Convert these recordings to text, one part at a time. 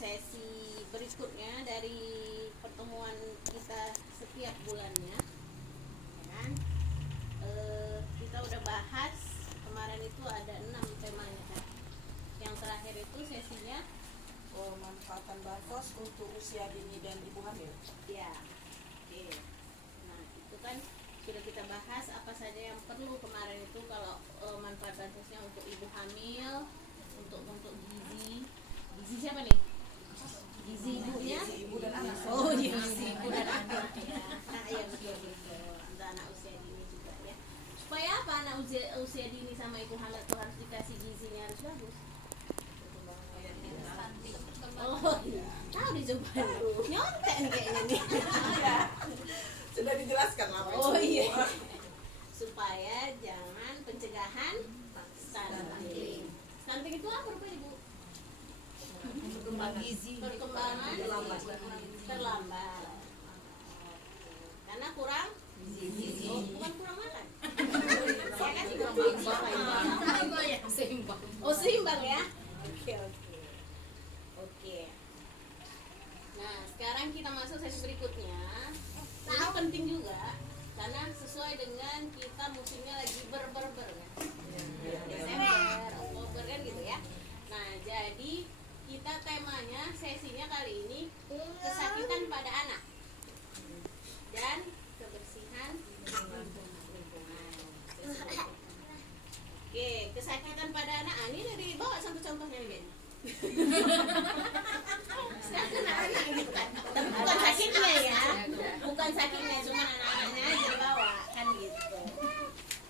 sesi berikutnya dari pertemuan kita setiap bulannya, ya kan? Kita udah bahas kemarin itu ada 6 temanya kan. Yang terakhir itu sesinya pemanfaatan bansos untuk usia dini dan ibu hamil. ya, oke. Nah itu kan sudah kita bahas apa saja yang perlu kemarin itu kalau manfaat bansosnya untuk ibu hamil, untuk gizi siapa nih? Gizi ibunya? Gizi ibu dan anak. Oh iya, gizi ibu dan anak ya. Nah iya betul. Untuk anak usia dini juga ya. Supaya apa anak usia dini sama ibu hamil itu harus dikasih gizinya harus bagus. Oh iya, tahu dicoba dulu. Nyontek nih kayaknya nih. Sudah dijelaskan lah. Oh iya. Supaya jangan pencegahan stunting. Stunting itu apa rupanya Bu? Perkembangan terlambat. Karena kurang gizi. Oh, bukan kurang makan. Saya kan juga seimbang. Oh, seimbang ya. Oke. Nah, sekarang kita masuk sesi berikutnya. Ini penting juga karena sesuai dengan kita musimnya lagi ber ya. Desember, Oktober kan gitu ya. Nah, jadi kita temanya sesinya kali ini kesakitan pada anak dan kebersihan lingkungan. Oke, kesakitan pada anak. Ini dari bawa contoh-contohnya nih. Sekarang anak-anak gitu kan. Tapi bukan sakitnya ya. Bukan sakitnya, cuma anak-anaknya aja dibawa kan gitu.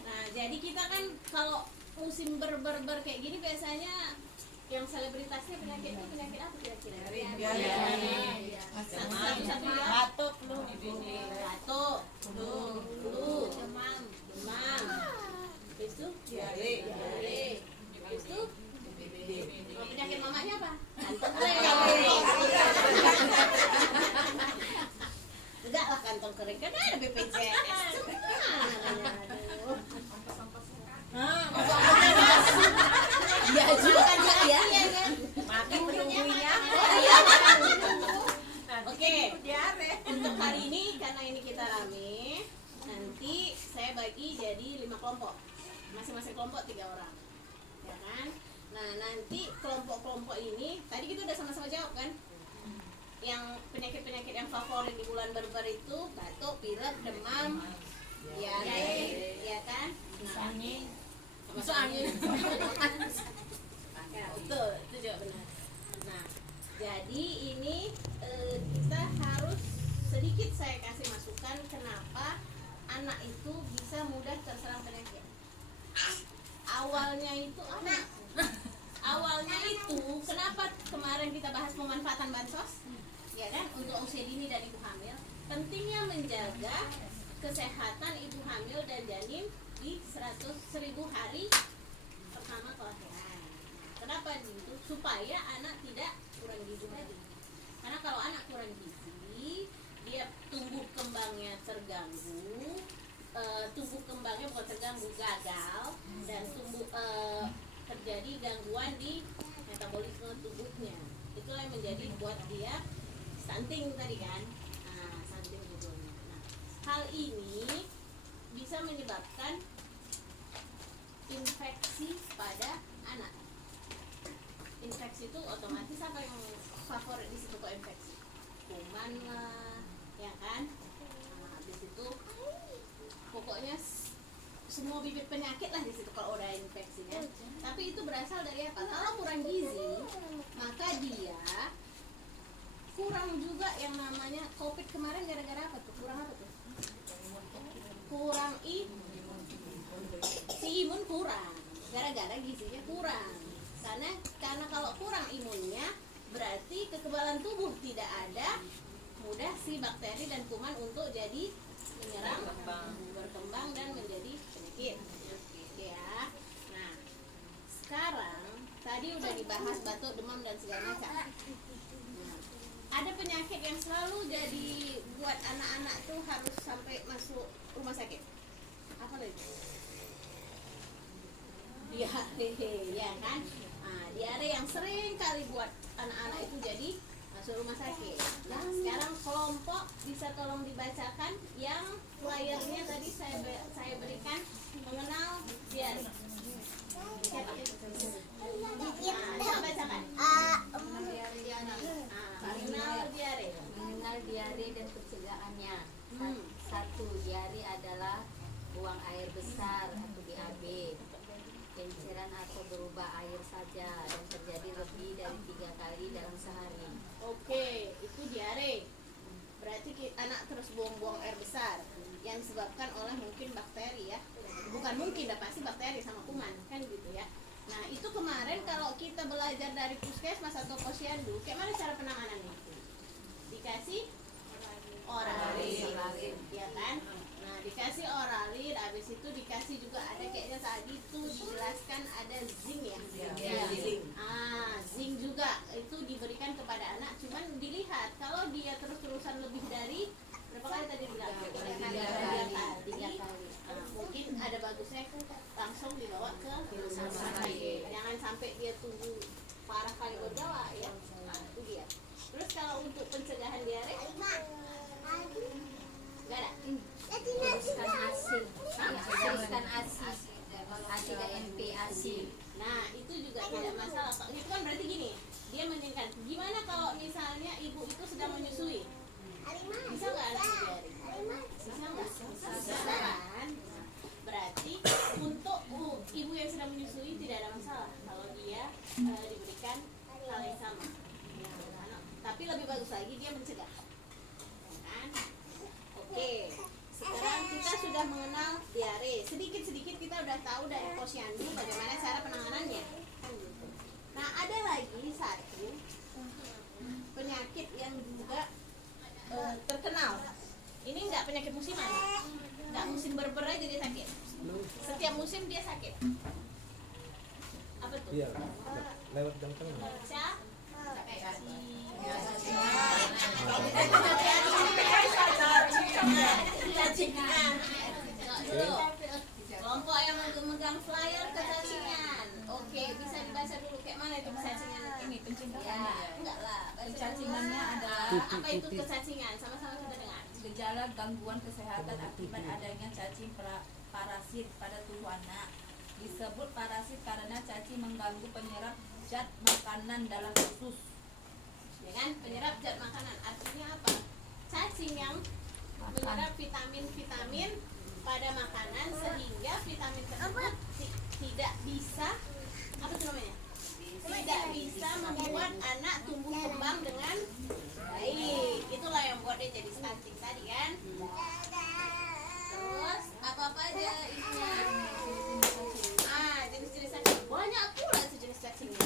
Nah, jadi kita kan kalau musim ber kayak gini biasanya yang selebritasnya penyakit apa kira-kira? Satu-satunya batuk, flu, demam, habis itu diare, habis itu penyakit mamanya apa? Kantong kering. Enggak lah kantong kering kan ada BPJS. Ya juga kan ya kan. Makin menunggunya. Oke. Untuk hari ini karena ini kita rame, nanti saya bagi jadi 5 kelompok. Masing-masing kelompok 3 orang. Ya kan? Nah, nanti kelompok-kelompok ini tadi kita udah sama-sama jawab kan? Yang penyakit-penyakit yang favorit di bulan berber itu batuk, pilek, demam, diare, ya kan? Angin. Masuk angin. Ya, betul, itu juga benar. Nah, jadi ini kita harus sedikit saya kasih masukan kenapa anak itu bisa mudah terserang penyakit. Awalnya itu apa? Awalnya itu kenapa kemarin kita bahas pemanfaatan bansos? Ya kan, untuk usia dini dan ibu hamil, pentingnya menjaga kesehatan ibu hamil dan janin di 100.000 hari pertama kelahiran. Kenapa gitu? Supaya anak tidak kurang gizi tadi. Karena kalau anak kurang gizi, dia tumbuh kembangnya terganggu, tumbuh kembangnya bukan terganggu, gagal, dan terjadi gangguan di metabolisme tubuhnya. Itulah yang menjadi buat dia stunting tadi kan. Nah, stunting juga. Nah, hal ini bisa menyebabkan infeksi pada anak. Infeksi itu otomatis apa yang favorit di situ kok infeksi? Kuman lah, ya kan? Nah, habis itu pokoknya semua bibit penyakit lah di situ kalau udah infeksinya. Tapi itu berasal dari apa? Kalau kurang gizi, maka dia kurang juga yang namanya COVID kemarin gara-gara apa tuh? Kurang apa tuh? Kurang si imun kurang. Gara-gara gizinya kurang. Karena kalau kurang imunnya berarti kekebalan tubuh tidak ada, mudah si bakteri dan kuman untuk jadi menyerang, berkembang dan menjadi penyakit. Ya. Nah, sekarang tadi udah dibahas batuk, demam dan segala macam. Nah, ada penyakit yang selalu jadi buat anak-anak tuh harus sampai masuk rumah sakit. Apa lagi? Ya kan? Nah, diare yang sering kali buat anak-anak itu jadi masuk rumah sakit. Nah, sekarang kelompok bisa tolong dibacakan yang flyernya tadi saya berikan mengenal diare. Siapa? Coba bacakan. Mengenal diare. Mengenal diare dan pencegahannya. Satu, diare adalah buang air besar atau BAB, kenceran atau berubah air saja dan terjadi lebih dari 3 kali dalam sehari. Oke, itu diare. Berarti anak terus buang-buang air besar yang disebabkan oleh mungkin bakteri ya. Bukan mungkin, dah pasti bakteri sama kuman kan gitu ya. Nah, itu kemarin kalau kita belajar dari puskesmas atau posyandu, kayak mana cara penanganannya? Dikasih oralin, ya kan? Nah, dikasih oralin, habis itu dikasih juga ada kayaknya tadi itu dijelaskan ada zinc ya. Zinc juga itu diberikan kepada anak, cuman dilihat kalau dia terus-terusan lebih dari berapa kali tadi bilang? 3 kali. Mungkin ada bagusnya langsung dibawa ke rumah sakit. Jangan sampai dia tunggu parah kali berjawa ya. Itu dia. Terus kalau untuk pencegahan diare nggak ada. Teruskan ASI, teruskan ASI, ASI dan NPASI. Nah, itu juga tidak masalah. Itu kan berarti gini, dia menginginkan gimana kalau misalnya ibu itu sedang menyusui, bisa nggak anaknya diare? Bisa nggak? Bisa kan? Berarti untuk ibu yang sedang menyusui tidak ada masalah kalau dia diberikan hal yang sama. Tapi lebih bagus lagi dia mencegah. Kan? Oke. Sekarang kita sudah mengenal diare. Sedikit-sedikit kita udah tahu dari posyandu bagaimana cara penanganannya. Kan gitu. Nah, ada lagi satu penyakit yang juga terkenal. Ini enggak penyakit musiman. Enggak musim berber aja dia sakit. Setiap musim dia sakit. Apa tuh? Iya, lewat jam tengah. Cacingan. Kelompok yang memegang flyer kecacingan. Oke, bisa dibaca dulu kayak mana itu kecacingan ini pencegahannya? Enggak lah. Kecacingannya adalah Apa itu kecacingan? Sama-sama kita dengar. gejala gangguan kesehatan akibat adanya cacing parasit pada tubuh anak. Disebut parasit karena cacing mengganggu penyerap zat makanan dalam usus. Ya kan? Penyerap zat makanan. Artinya apa? Cacing yang menyerap vitamin-vitamin pada makanan sehingga vitamin tersebut tidak bisa apa itu namanya? Tidak bisa membuat anak tumbuh kembang dengan baik. Itulah yang buat dia jadi stunting tadi kan. Terus apa-apa aja itunya. Jenis-jenis cacing. Banyak pula itu jenis cacingnya.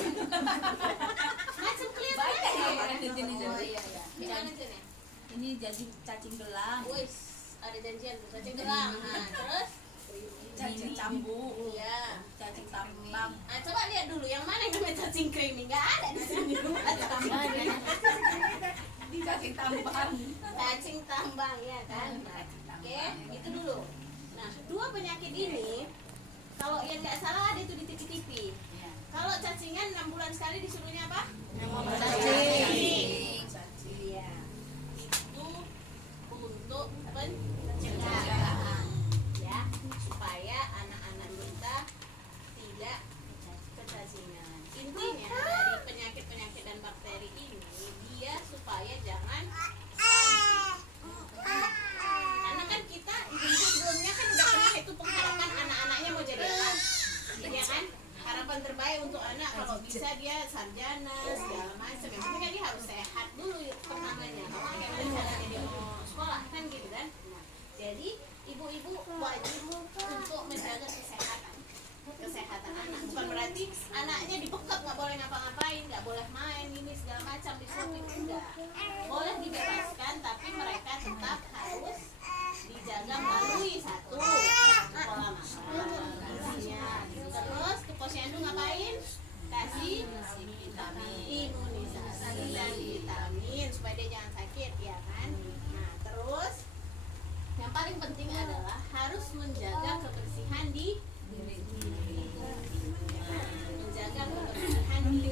Macam kelihatan Ada jenis-jenis. Gimana jenisnya? Ini jadi cacing gelang, Wis, ada janjian tuh cacing gelang. Nah, terus cacing cambuk, iya. cacing tambang. Nah, coba lihat dulu yang mana yang namanya cacing creamy. Enggak ada di sini. Cacing tambang. Cacing tambang ya kan. Oke, itu dulu. Nah, dua penyakit ini kalau yang nggak salah ada itu di TV-TV. Kalau cacingan 6 bulan sekali disuruhnya apa? Cacing. Iya. Itu untuk pencegahan ya, supaya anak-anak kita tidak kecacingan. Intinya dari penyakit-penyakit dan bakteri ini dia supaya jangan karena kan kita sebelumnya kan udah pernah itu pengharapan anak-anaknya mau jadi apa, ya kan? Harapan terbaik untuk anak kalau bisa dia sarjana segala macam. Yang penting kan dia harus sehat dulu pertamanya. Bagaimana caranya dia mau sekolah kan gitu kan? Nah, jadi ibu-ibu wajib untuk menjaga kesehatan anak. Bukan berarti anaknya dibekap nggak boleh ngapa-ngapain, nggak boleh main ini segala macam disuapin, enggak. Boleh dibebaskan tapi mereka tetap harus dijaga melalui satu pola makan. Terus ke posyandu ngapain? Kasih imunisasi dan vitamin supaya dia jangan sakit ya kan. Nah terus yang paling penting adalah harus menjaga kebersihan di diri. Menjaga kebersihan di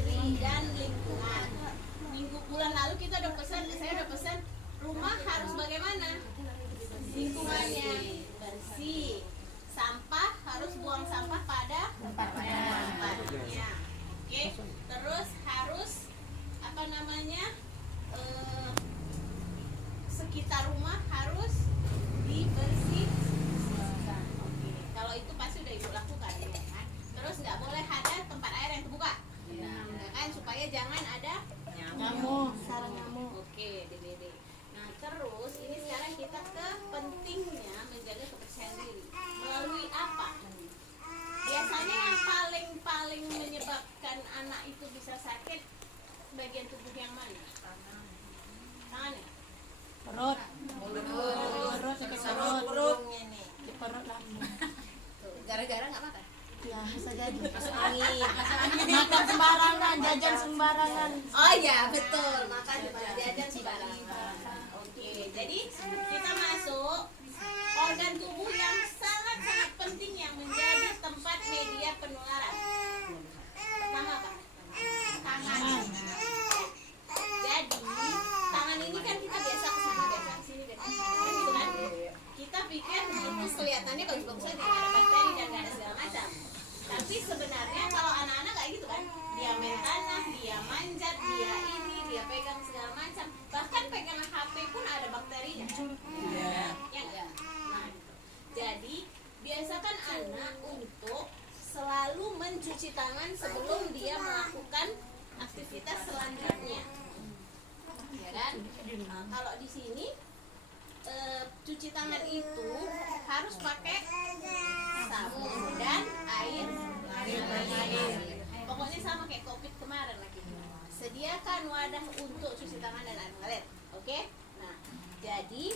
sarang nyamuk. Oke, DBD. Nah, terus ini sekarang kita ke pentingnya menjaga kebersihan diri. Melalui apa? Biasanya yang paling menyebabkan anak itu bisa sakit bagian tubuh yang mana? Tangan ya? Perut. Perut sakit perut. Di perut lah. Gara-gara nggak makan? Ya, bisa jadi. Masuk angin. Makan sembarangan, jajan sembarangan. Oh iya, betul. Makan jajan sembarangan. Oke, jadi kita masuk organ tubuh yang sangat-sangat penting yang menjadi tempat media penularan. Pertama apa? Tangan. Jadi tangan ini kan kita biasa kesini, gitu kan? Kita pikir itu kelihatannya bagus-bagus aja, nggak ada bakteri dan nggak ada segala macam. Tapi sebenarnya kalau anak-anak kayak gitu kan, dia main tanah, dia manjat, dia ini, dia pegang segala macam. Bahkan pegangan HP pun ada bakterinya. Ya nggak? Nah, jadi biasakan anak untuk selalu mencuci tangan sebelum dia melakukan aktivitas selanjutnya. Ya kan? Nah, kalau di sini cuci tangan itu harus pakai sabun dan air. Pokoknya sama kayak COVID kemarin lagi. Sediakan wadah untuk cuci tangan dan air mengalir. Oke? Nah, jadi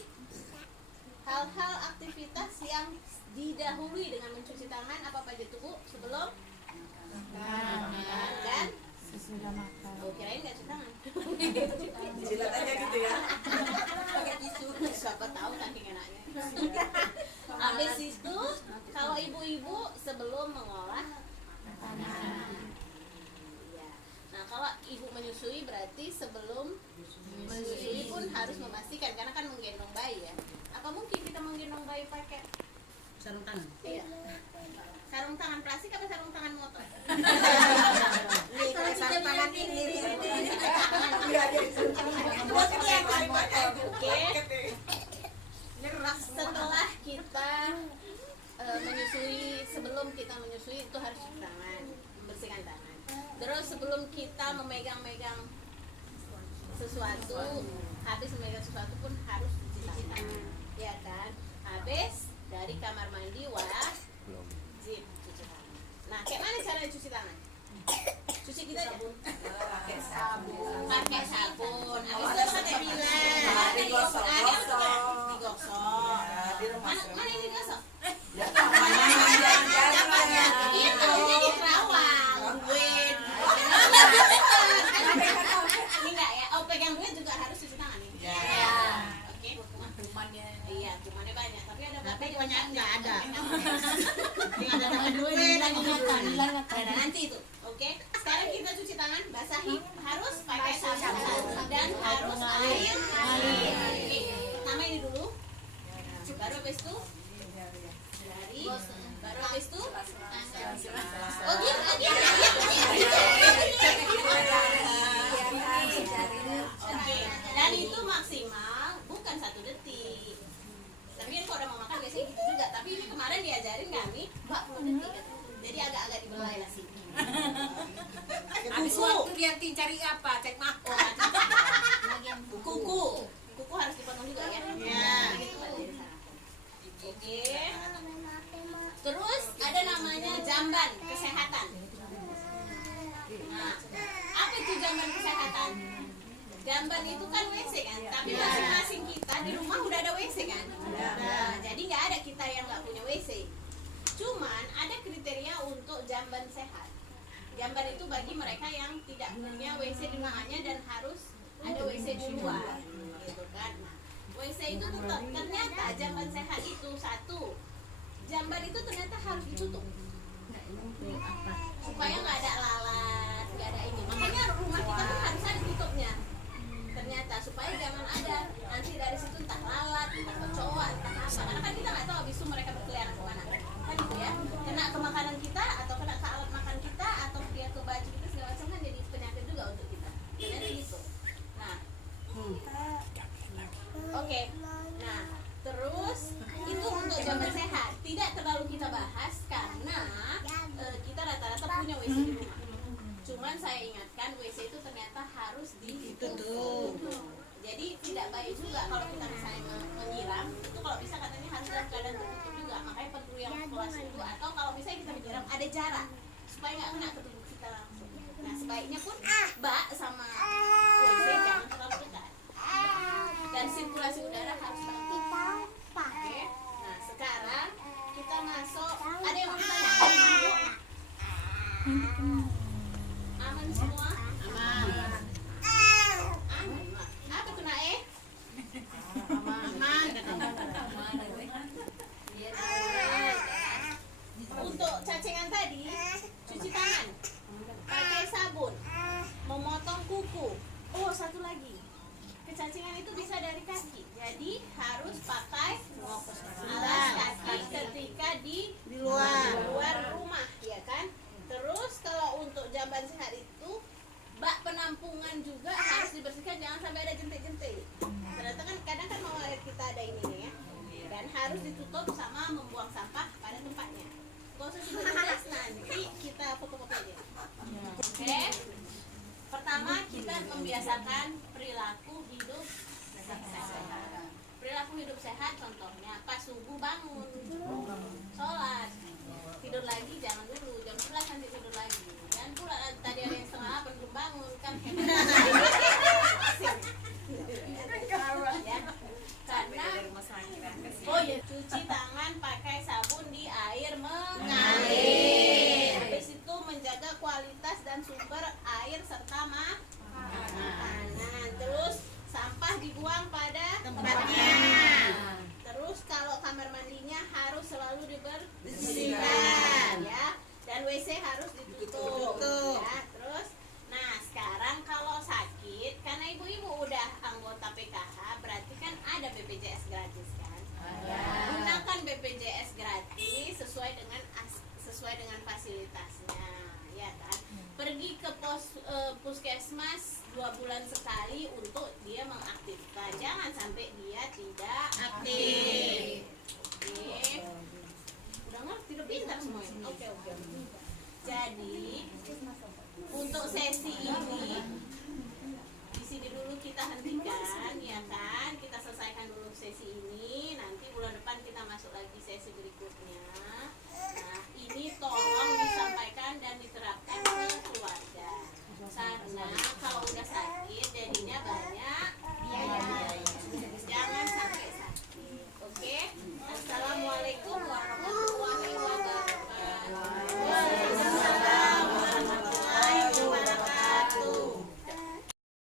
hal-hal aktivitas yang didahului dengan mencuci tangan apa aja tuh Bu sebelum dan Sesudah makan. oh kirain nggak cuci tangan. Jilat aja gitu ya. Pakai tisu, siapa tahu saking enaknya. Habis itu kalau ibu-ibu sebelum mengolah makanan. Iya. Nah kalau ibu menyusui berarti sebelum menyusui pun harus memastikan karena kan menggendong bayi ya. Apa mungkin kita menggendong bayi pakai sarung tangan? Iya. Sarung tangan plastik apa sarung tangan motor? Nih, kalau sarung tangan ini. Oke. Setelah kita menyusui, sebelum kita menyusui itu harus cuci tangan, membersihkan tangan. Terus sebelum kita memegang-megang sesuatu, habis memegang sesuatu pun harus cuci tangan, ya kan? Habis dari kamar mandi wajib cuci tangan. Nah, kayak mana cara cuci tangan? Cuci kita aja. Pakai sabun. Pakai sabun. Habis itu pakai bilas. Digosok. Digosok. Mana ini digosok? Ya, Iya, tahunya di kerawang. Duit. Ini enggak ya? Oh, pegang duit juga harus cuci tangan nih. Ya. Oke. Kumannya. Iya, kumannya banyak. Tapi ada Tapi banyak nggak ada. Tinggal ada duit dan ingatan. Ada nanti itu. Oke. Sekarang kita cuci tangan, basahi, harus pakai sabun dan harus air. Oke. Pertama ini dulu. Baru habis itu dari baru habis itu oh gitu oke dan itu maksimal bukan 1 detik tapi kan kalau udah mau makan biasanya gitu juga tapi ini kemarin diajarin kami 40 detik jadi agak-agak dibelai lah sih Habis waktu dia cari apa? Cek makan. kuku harus dipenuhi juga ya gitu Mbak Desa. Oke. Terus ada namanya jamban kesehatan. Nah, apa itu jamban kesehatan? Jamban itu kan WC kan, tapi masing-masing kita di rumah udah ada WC kan. Nah, jadi nggak ada kita yang nggak punya WC. Cuman ada kriteria untuk jamban sehat. Jamban itu bagi mereka yang tidak punya WC di rumahnya dan harus ada WC di luar, gitu kan. Nah, WC itu tetap ternyata jamban sehat itu satu. Jamban itu ternyata harus ditutup supaya nggak ada lalat, nggak ada ini. Makanya rumah kita tuh harus ada tutupnya. Ternyata supaya jangan ada nanti dari situ entah lalat, entah kecoa, entah apa. Karena kan kita nggak tahu abis itu mereka berkeliaran kemana. Kan gitu ya. Kena ke makanan kita atau kena ke alat makan kita atau dia ke baju kita segala macam kan jadi penyakit juga untuk kita. Ternyata gitu. Nah, oke. Nah, terus itu untuk jamban sehat. Tidak terlalu kita bahas karena kita rata-rata punya WC di rumah. Cuma Cuman saya ingatkan WC itu ternyata harus ditutup. Jadi tidak baik juga kalau kita misalnya menyiram itu, kalau bisa katanya harus dalam keadaan tertutup juga. Makanya perlu yang kelas itu, atau kalau misalnya kita menyiram ada jarak supaya nggak kena ke tubuh kita langsung. Nah sebaiknya pun bak sama WC jangan terlalu dekat, dan sirkulasi udara harus bagus. Oke. Nah sekarang kita masuk. Ada yang mau ditanya? Aman semua? Aman. Apa tuh Nae? Aman, katanya. Untuk cacingan tadi, cuci tangan, pakai sabun, memotong kuku. Oh satu lagi, kecacingan itu bisa dari kaki, jadi harus pakai alas kaki ketika di luar rumah, ya kan? Terus kalau untuk jamban sehat itu, bak penampungan juga harus dibersihkan, jangan sampai ada jentik-jentik. Ternyata kan kadang kan mau kita ada ini nih ya, dan harus ditutup sama membuang sampah pada tempatnya. Proses sudah jelas, nanti kita fotokopi aja. Oke. Pertama kita membiasakan perilaku hidup sehat. Perilaku hidup sehat contohnya pas subuh bangun, sholat, tidur lagi jangan dulu, jam 11 nanti tidur lagi. Jangan pula tadi ada yang setengah 8 belum bangun kan. Ya. Karena oh ya, cuci tangan pakai sabun di air mengalir. Habis itu menjaga kualitas dan sumber air serta makanan. Terus sampah dibuang pada tempatnya. Terus kalau kamar mandinya harus selalu dibersihkan ya. Dan WC harus ditutup. Ya. Terus nah sekarang kalau sakit, karena ibu-ibu udah anggota PKH, berarti kan ada BPJS gratis kan? Gunakan BPJS gratis sesuai dengan fasilitasnya, ya kan? Pergi ke puskesmas 2 bulan sekali untuk dia mengaktifkan. Jangan sampai dia tidak aktif. Oke. Udah ngerti, udah pintar semuanya. Oke. Jadi untuk sesi ini di sini dulu kita hentikan, ya kan? Kita selesaikan dulu sesi ini. Nanti bulan depan kita masuk lagi sesi berikutnya. Nah, ini tolong disampaikan dan diterapkan ke keluarga. Karena kalau udah sakit, jadi